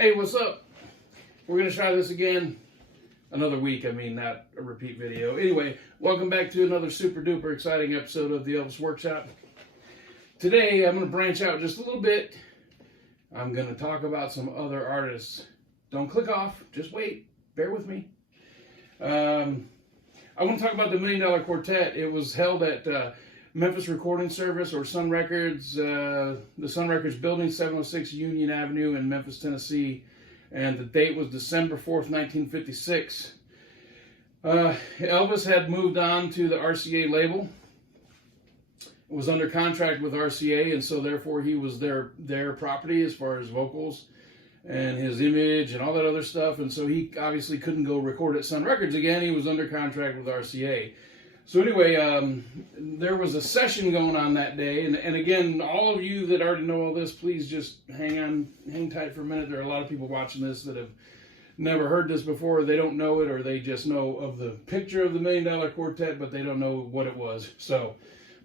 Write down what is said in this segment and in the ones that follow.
Hey, what's up? We're going to try this again. Another week, I mean, not a repeat video. Anyway, welcome back to another super duper exciting episode of the Elvis Workshop. Today, I'm going to branch out just a little bit. I'm going to talk about some other artists. Don't click off, just wait. Bear with me. I want to talk about the Million Dollar Quartet. It was held at Memphis Recording Service, or Sun Records, the Sun Records building, 706 Union Avenue in Memphis, Tennessee. And the date was December 4th, 1956. Elvis had moved on to the RCA label, was under contract with RCA, and so therefore he was their property as far as vocals and his image and all that other stuff. And so he obviously couldn't go record at Sun Records again. He was under contract with RCA. So anyway, there was a session going on that day, and again, all of you that already know all this, please just hang tight for a minute. There are a lot of people watching this that have never heard this before. They don't know it, or they just know of the picture of the Million Dollar Quartet, but they don't know what it was. So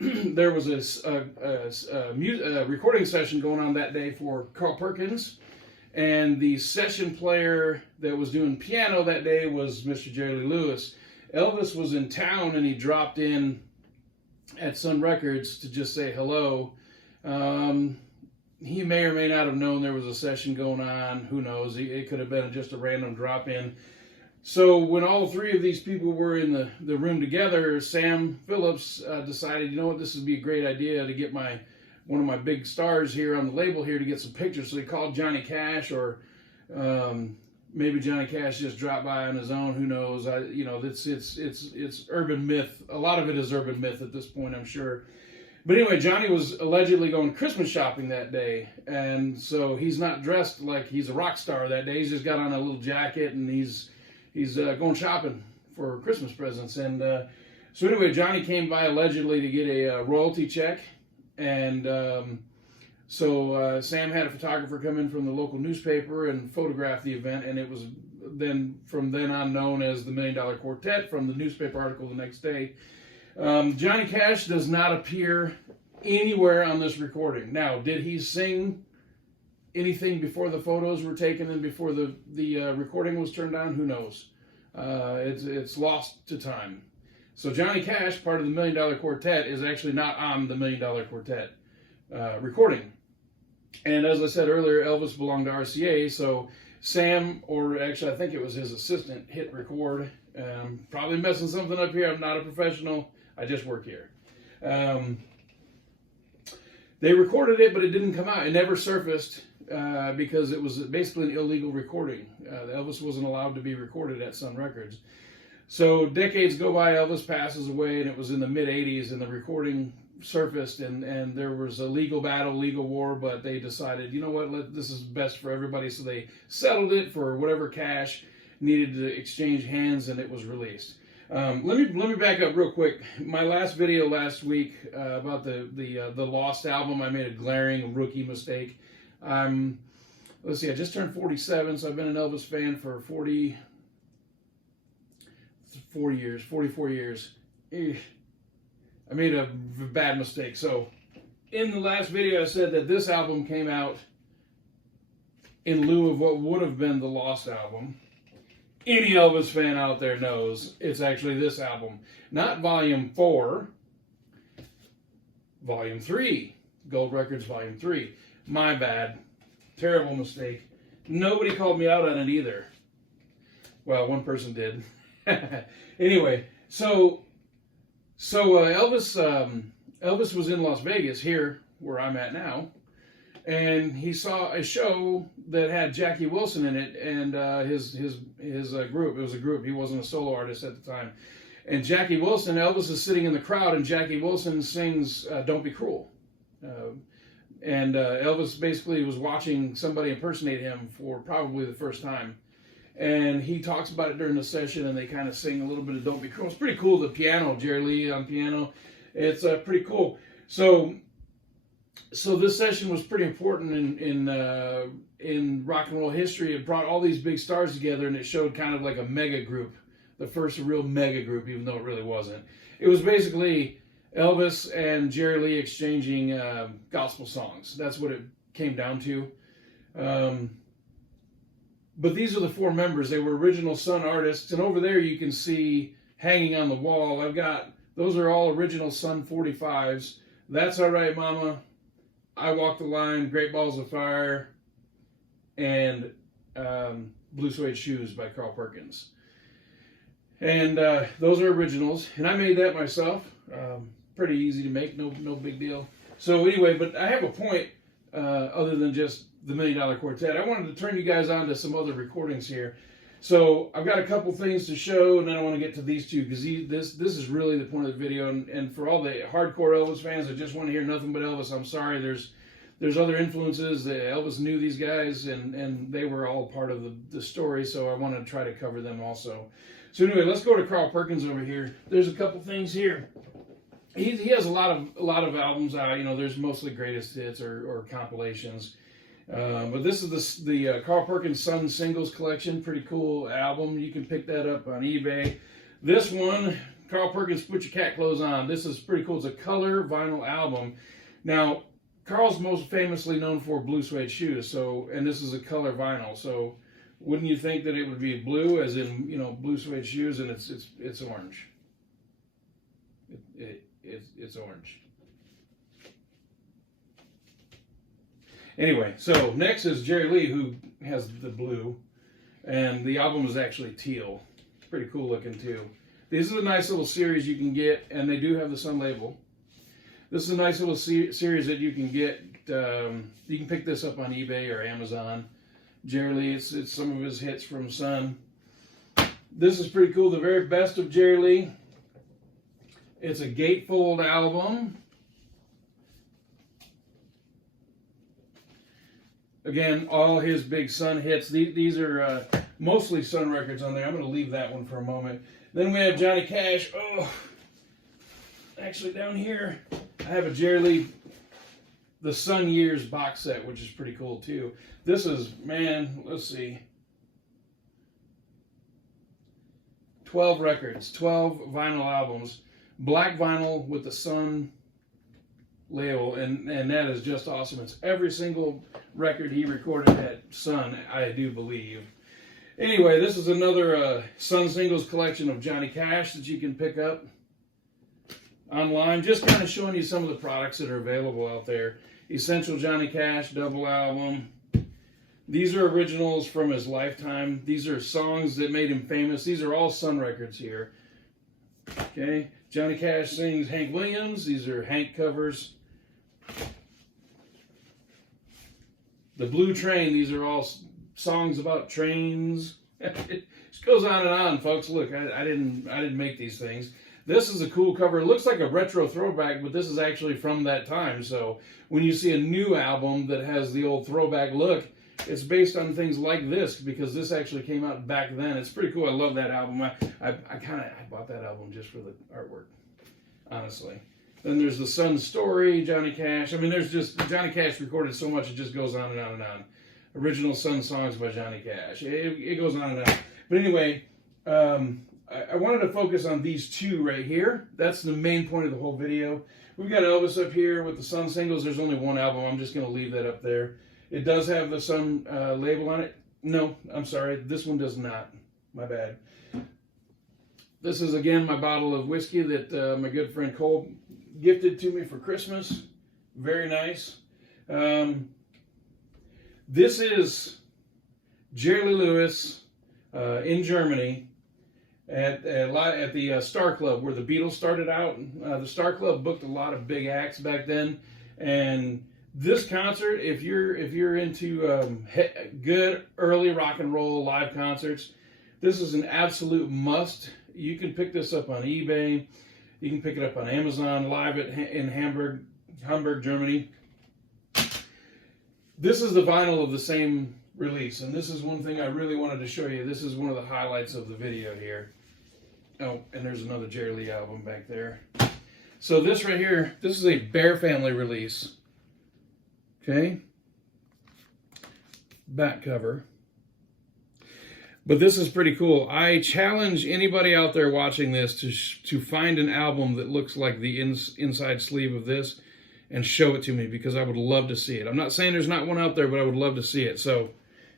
there was a recording session going on that day for Carl Perkins, and the session player that was doing piano that day was Mr. Jerry Lee Lewis. Elvis was in town, and he dropped in at Sun Records to just say hello. He may or may not have known there was a session going on. Who knows? It could have been just a random drop-in. So when all three of these people were in the room together, Sam Phillips decided, you know what, this would be a great idea to get one of my big stars here on the label here to get some pictures. So he called Johnny Cash, or maybe Johnny Cash just dropped by on his own. Who knows? It's urban myth. A lot of it is urban myth at this point, I'm sure. But anyway, Johnny was allegedly going Christmas shopping that day, and so he's not dressed like he's a rock star that day. He's just got on a little jacket, and he's going shopping for Christmas presents. And so anyway, Johnny came by allegedly to get a royalty check, and So Sam had a photographer come in from the local newspaper and photograph the event, and it was from then on known as the Million Dollar Quartet from the newspaper article the next day. Johnny Cash does not appear anywhere on this recording. Now, did he sing anything before the photos were taken and before the recording was turned on? Who knows? It's lost to time. So Johnny Cash, part of the Million Dollar Quartet, is actually not on the Million Dollar Quartet recording. And as I said earlier, Elvis belonged to RCA, so Sam, or actually I think it was his assistant, hit record. Probably messing something up here. I'm not a professional. I just work here. They recorded it, but it didn't come out. It never surfaced because it was basically an illegal recording. Elvis wasn't allowed to be recorded at Sun Records. So decades go by, Elvis passes away, and it was in the mid-'80s, and the recording surfaced, and there was a legal battle, legal war, but they decided, you know what, this is best for everybody, so they settled it for whatever cash needed to exchange hands, and it was released. Let me back up real quick. My last video last week about the Lost album, I made a glaring rookie mistake. Let's see, I just turned 47, so I've been an Elvis fan for 44 years. I made a bad mistake. So in the last video, I said that this album came out in lieu of what would have been the Lost album. Any Elvis fan out there knows it's actually this album. Not Volume 4, Volume 3. Gold Records Volume 3. My bad. Terrible mistake. Nobody called me out on it either. Well, one person did. Anyway, so Elvis was in Las Vegas, here where I'm at now, and he saw a show that had Jackie Wilson in it, and his group. It was a group. He wasn't a solo artist at the time. And Jackie Wilson, Elvis is sitting in the crowd, and Jackie Wilson sings "Don't Be Cruel." And Elvis basically was watching somebody impersonate him for probably the first time. And he talks about it during the session, and they kind of sing a little bit of "Don't Be Cruel." It's pretty cool. The piano, Jerry Lee on piano, it's pretty cool. So this session was pretty important in rock and roll history. It brought all these big stars together, and it showed kind of like a mega group, the first real mega group, even though it really wasn't. It was basically Elvis and Jerry Lee exchanging gospel songs. That's what it came down to. But these are the 4 members. They were original Sun artists. And over there you can see hanging on the wall, those are all original Sun 45s. That's All Right Mama, I Walk the Line, Great Balls of Fire, and Blue Suede Shoes by Carl Perkins. And those are originals. And I made that myself. Pretty easy to make, no big deal. So anyway, but I have a point other than just the Million Dollar Quartet. I wanted to turn you guys on to some other recordings here. So I've got a couple things to show, and then I want to get to these two, because this is really the point of the video. And for all the hardcore Elvis fans that just want to hear nothing but Elvis, I'm sorry. There's other influences. Elvis knew these guys, and they were all part of the story. So I want to try to cover them also. So anyway, let's go to Carl Perkins over here. There's a couple things here. He has a lot of albums out. You know, there's mostly greatest hits or compilations. But this is the Carl Perkins Sun Singles Collection. Pretty cool album. You can pick that up on eBay. This one, Carl Perkins Put Your Cat Clothes On. This is pretty cool. It's a color vinyl album. Now, Carl's most famously known for Blue Suede Shoes. And this is a color vinyl. So wouldn't you think that it would be blue, as in, you know, Blue Suede Shoes, and it's orange. It's orange. Anyway, so next is Jerry Lee, who has the blue, and the album is actually teal. Pretty cool looking too. This is a nice little series you can get, and they do have the Sun label. This is a nice little series that you can get. You can pick this up on eBay or Amazon. Jerry Lee, it's some of his hits from Sun. This is pretty cool. The very best of Jerry Lee. It's a gatefold album. Again, all his big Sun hits. These are mostly Sun records on there. I'm going to leave that one for a moment. Then we have Johnny Cash. Oh, actually down here, I have a Jerry Lee, the Sun Years box set, which is pretty cool too. This is, man, let's see, 12 records, 12 vinyl albums, black vinyl with the Sun label, and that is just awesome. It's every single record he recorded at Sun, I do believe. Anyway, this is another Sun Singles collection of Johnny Cash that you can pick up online. Just kind of showing you some of the products that are available out there. Essential Johnny Cash double album. These are originals from his lifetime. These are songs that made him famous. These are all Sun records here. Okay, Johnny Cash sings Hank Williams. These are Hank covers. The Blue Train. These are all songs about trains. It just goes on and on, folks. Look, I didn't make these things. This is a cool cover. It looks like a retro throwback, but this is actually from that time. So when you see a new album that has the old throwback look, it's based on things like this, because this actually came out back then. It's pretty cool. I love that album. I bought that album just for the artwork, honestly. Then there's the Sun Story, Johnny Cash. I mean, there's just, Johnny Cash recorded so much, it just goes on and on and on. Original Sun songs by Johnny Cash. It goes on and on. But anyway, I wanted to focus on these two right here. That's the main point of the whole video. We've got Elvis up here with the Sun Singles. There's only one album. I'm just going to leave that up there. It does have the Sun label on it. No, I'm sorry. This one does not. My bad. This is, again, my bottle of whiskey that my good friend Cole gifted to me for Christmas. Very nice. This is Jerry Lee Lewis in Germany at the Star Club, where the Beatles started out. The Star Club booked a lot of big acts back then, and this concert, if you're into good early rock and roll live concerts, this is an absolute must. You can pick this up on eBay. You can pick it up on Amazon live in Hamburg, Germany. This is the vinyl of the same release, and this is one thing I really wanted to show you. This is one of the highlights of the video here. Oh, and there's another Jerry Lee album back there. So this right here, this is a Bear Family release. Okay, back cover. But this is pretty cool. I challenge anybody out there watching this to find an album that looks like the inside sleeve of this and show it to me, because I would love to see it. I'm not saying there's not one out there, but I would love to see it. So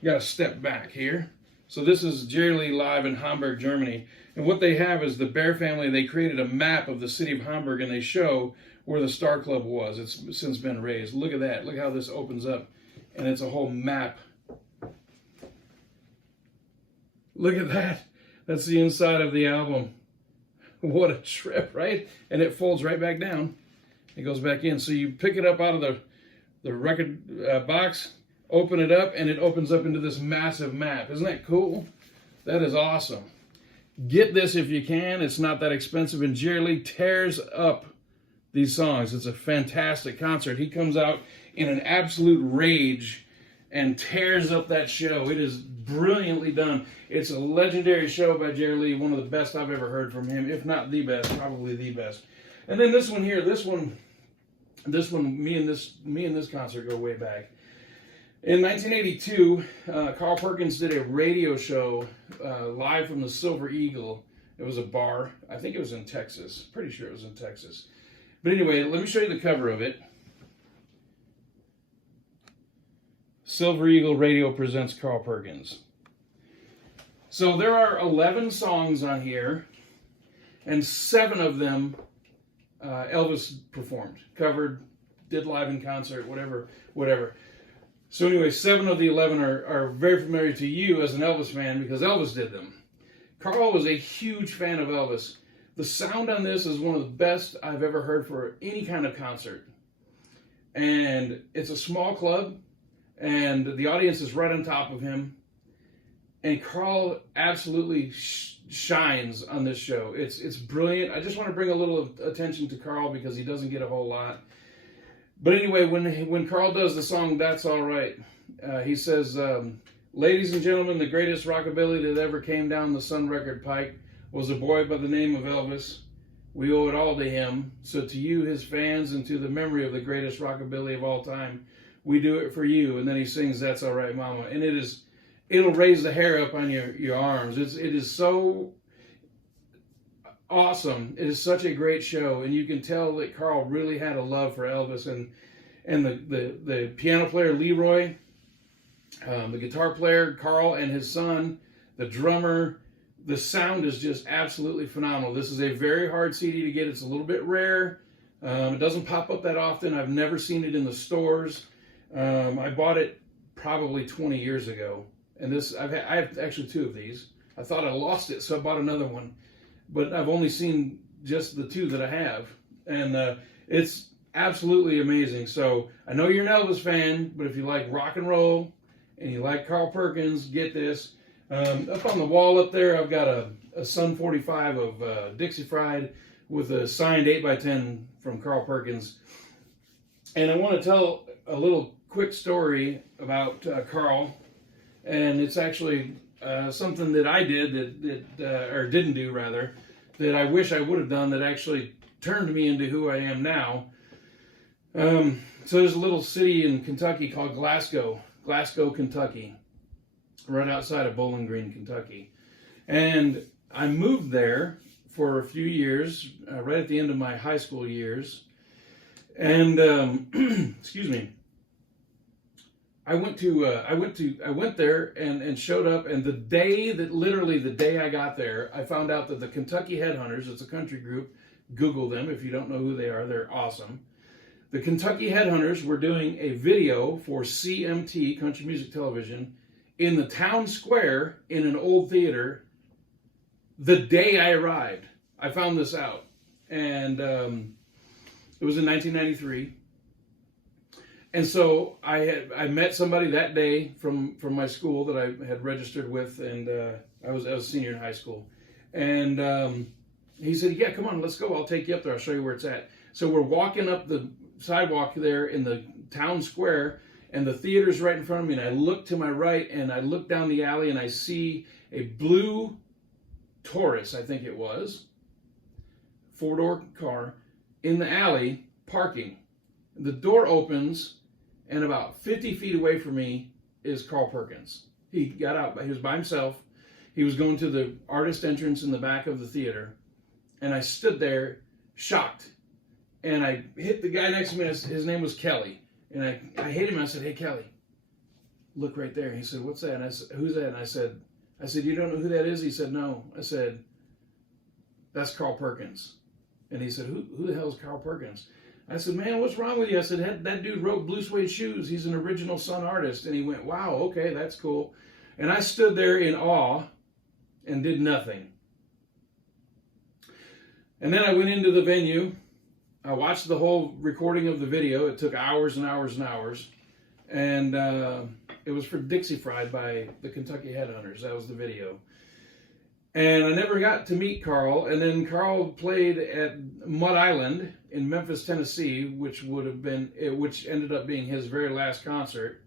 You got to step back here. So this is Jerry Lee live in Hamburg, Germany. And what they have is the Bear family. They created a map of the city of Hamburg, and they show where the Star Club was. It's since been raised. Look at that. Look how this opens up. And it's a whole map. Look at that. That's the inside of the album. What a trip, right? And it folds right back down. It goes back in. So you pick it up out of the record box, open it up, and it opens up into this massive map. Isn't that cool? That is awesome. Get this if you can. It's not that expensive. And Jerry Lee tears up these songs. It's a fantastic concert. He comes out in an absolute rage and tears up that show. It is brilliantly done. It's a legendary show by Jerry Lee, one of the best I've ever heard from him, if not the best, probably the best. And then this one here, this one, me and this concert go way back. In 1982, Carl Perkins did a radio show live from the Silver Eagle. It was a bar. I think it was in Texas. Pretty sure it was in Texas. But anyway, let me show you the cover of it. Silver Eagle Radio presents Carl Perkins. So there are 11 songs on here, and 7 of them Elvis performed, covered, did live in concert, whatever. So anyway, 7 of the 11 are very familiar to you as an Elvis fan because Elvis did them. Carl was a huge fan of Elvis. The sound on this is one of the best I've ever heard for any kind of concert. And it's a small club, and the audience is right on top of him. And Carl absolutely shines on this show. It's brilliant. I just want to bring a little attention to Carl because he doesn't get a whole lot. But anyway, when Carl does the song, That's All Right, he says, ladies and gentlemen, the greatest rockabilly that ever came down the Sun Record pike was a boy by the name of Elvis. We owe it all to him. So to you, his fans, and to the memory of the greatest rockabilly of all time, we do it for you. And then he sings That's All Right, Mama. And it'll raise the hair up on your arms. It is so awesome. It is such a great show, and you can tell that Carl really had a love for Elvis, and the piano player Leroy, the guitar player Carl, and his son, the drummer. The sound is just absolutely phenomenal. This is a very hard CD to get. It's a little bit rare. It doesn't pop up that often. I've never seen it in the stores. I bought it probably 20 years ago, and I have actually 2 of these. I thought I lost it, so I bought another one. But I've only seen just the 2 that I have. And it's absolutely amazing. So I know you're an Elvis fan, but if you like rock and roll and you like Carl Perkins, get this. Up on the wall up there, I've got a Sun 45 of Dixie Fried with a signed 8x10 from Carl Perkins. And I want to tell a little quick story about Carl. And it's actually something that I did or didn't do rather, that I wish I would have done that actually turned me into who I am now. So there's a little city in Kentucky called Glasgow, Kentucky, right outside of Bowling Green, Kentucky. And I moved there for a few years, right at the end of my high school years. And excuse me. I went there and showed up, and literally the day I got there, I found out that the Kentucky Headhunters, it's a country group, Google them if you don't know who they are, they're awesome. The Kentucky Headhunters were doing a video for CMT, Country Music Television, in the town square in an old theater the day I arrived. I found this out, and it was in 1993. And so I met somebody that day from my school that I had registered with, and I was a senior in high school. And he said, yeah, come on, let's go. I'll take you up there. I'll show you where it's at. So we're walking up the sidewalk there in the town square, and the theater's right in front of me. And I look to my right, and I look down the alley, and I see a blue Taurus, I think it was, 4-door car, in the alley, parking. The door opens, and about 50 feet away from me is Carl Perkins. He got out. He was by himself. He was going to the artist entrance in the back of the theater. And I stood there, shocked. And I hit the guy next to me. His name was Kelly. And I hit him. I said, hey, Kelly, look right there. He said, what's that? And I said, who's that? And I said, you don't know who that is? He said, no. I said, that's Carl Perkins. And he said, who the hell is Carl Perkins? I said, man, what's wrong with you? I said, that dude wrote Blue Suede Shoes. He's an original Sun artist. And he went, wow, okay, that's cool. And I stood there in awe and did nothing. And then I went into the venue. I watched the whole recording of the video. It took hours and hours and hours. And it was for Dixie Fried by the Kentucky Headhunters. That was the video. And I never got to meet Carl. And then Carl played at Mud Island in Memphis, Tennessee, which ended up being his very last concert.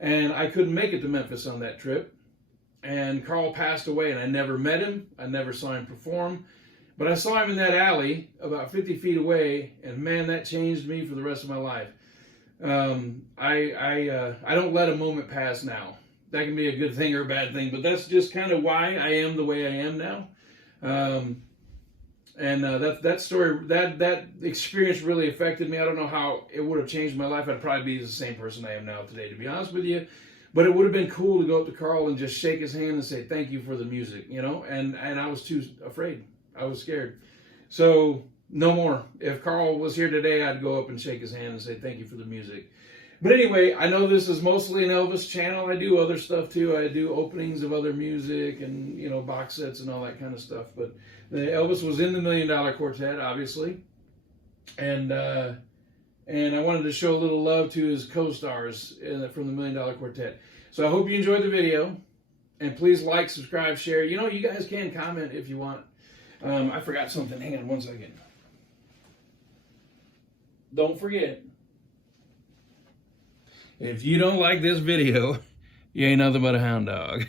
And I couldn't make it to Memphis on that trip. And Carl passed away, and I never met him. I never saw him perform. But I saw him in that alley about 50 feet away, and man, that changed me for the rest of my life. I don't let a moment pass now. That can be a good thing or a bad thing, but that's just kind of why I am the way I am now. That story, that experience really affected me. I don't know how it would have changed my life. I'd probably be the same person I am now today, to be honest with you. But it would have been cool to go up to Carl and just shake his hand and say, thank you for the music, you know? And I was too afraid. I was scared. So no more. If Carl was here today, I'd go up and shake his hand and say, thank you for the music. But anyway, I know this is mostly an Elvis channel. I do other stuff too. I do openings of other music and, you know, box sets and all that kind of stuff. But Elvis was in the Million Dollar Quartet, obviously. And I wanted to show a little love to his co-stars from the Million Dollar Quartet. So I hope you enjoyed the video. And please like, subscribe, share. You know, you guys can comment if you want. I forgot something. Hang on one second. Don't forget. If you don't like this video, you ain't nothing but a hound dog.